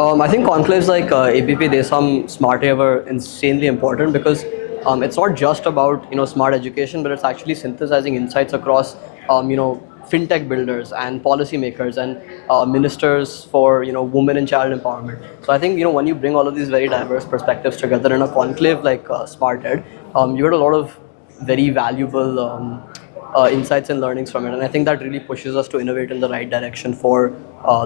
I think conclaves like ABP Desam Smart AI were insanely important because it's not just about smart education, but it's actually synthesizing insights across fintech builders and policymakers and ministers for women and child empowerment. So I think when you bring all of these very diverse perspectives together in a conclave like Smart Ed, you get a lot of very valuable insights and learnings from it, and I think that really pushes us to innovate in the right direction for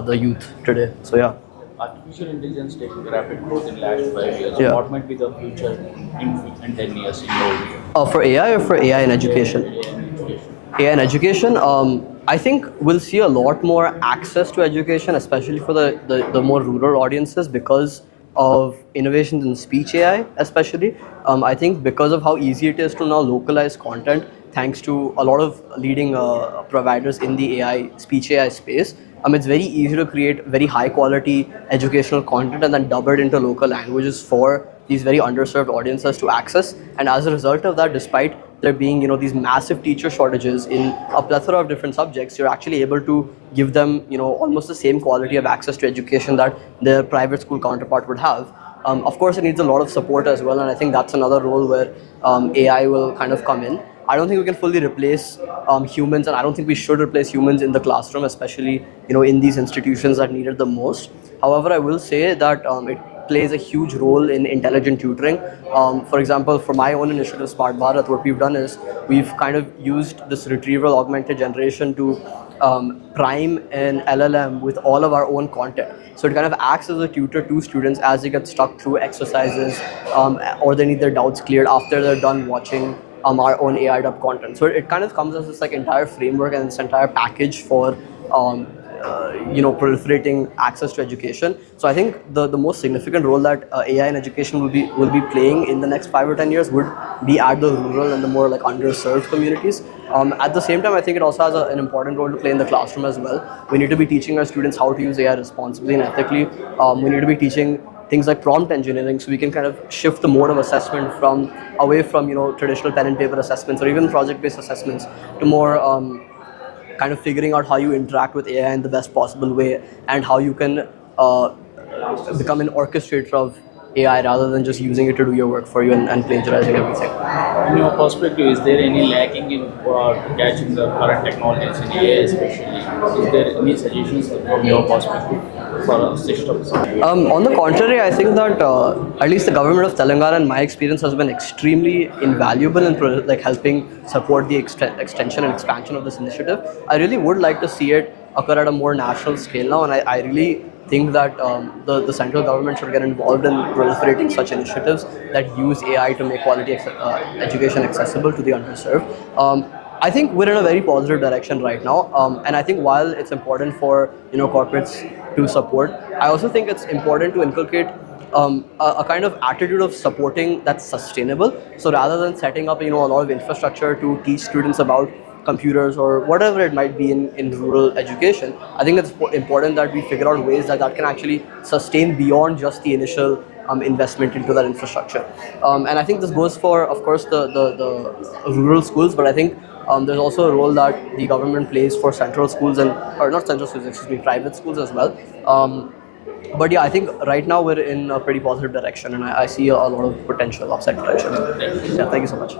the youth today. So yeah. Artificial intelligence taking rapid growth in last 5 years. Yeah. What might be the future in 10 years in your view? For AI or for AI in education? AI in education, I think we'll see a lot more access to education, especially for the more rural audiences because of innovations in speech AI, especially. I think because of how easy it is to now localize content, thanks to a lot of leading providers in the AI, speech AI space, it's very easy to create very high quality educational content and then dub it into local languages for these very underserved audiences to access. And as a result of that, despite there being these massive teacher shortages in a plethora of different subjects, you're actually able to give them almost the same quality of access to education that their private school counterpart would have. Of course, it needs a lot of support as well, and I think that's another role where AI will kind of come in. I don't think we can fully replace humans, and I don't think we should replace humans in the classroom, especially in these institutions that need it the most. However, I will say that it plays a huge role in intelligent tutoring. For example, for my own initiative, Smart Bharat, what we've done is we've kind of used this retrieval augmented generation to prime an LLM with all of our own content. So it kind of acts as a tutor to students as they get stuck through exercises or they need their doubts cleared after they're done watching our own AI-dubbed content. So it kind of comes as this entire framework and this entire package for proliferating access to education. So I think the most significant role that AI in education will be playing in the next 5 or 10 years would be at the rural and the more underserved communities. At the same time, I think it also has an important role to play in the classroom as well. We need to be teaching our students how to use AI responsibly and ethically. We need to be teaching things like prompt engineering, so we can kind of shift the mode of assessment away from traditional pen and paper assessments or even project-based assessments to more kind of figuring out how you interact with AI in the best possible way and how you can become an orchestrator of AI rather than just using it to do your work for you and plagiarizing everything. In your perspective, is there any lacking in catching the current technologies in AI especially? Is there any suggestions from your perspective for a system? On the contrary, I think that at least the government of Telangana, in my experience, has been extremely invaluable in helping support the extension and expansion of this initiative. I really would like to see it occur at a more national scale now, and I really think that the central government should get involved in proliferating such initiatives that use AI to make quality education accessible to the underserved. I think we're in a very positive direction right now, and I think while it's important for corporates to support, I also think it's important to inculcate a kind of attitude of supporting that's sustainable. So rather than setting up a lot of infrastructure to teach students about computers or whatever it might be in rural education, I think it's important that we figure out ways that can actually sustain beyond just the initial investment into that infrastructure. And I think this goes for, of course, the rural schools, but I think there's also a role that the government plays for central schools or not central schools, excuse me, private schools as well. But yeah, I think right now we're in a pretty positive direction, and I see a lot of upside potential. Yeah, thank you so much.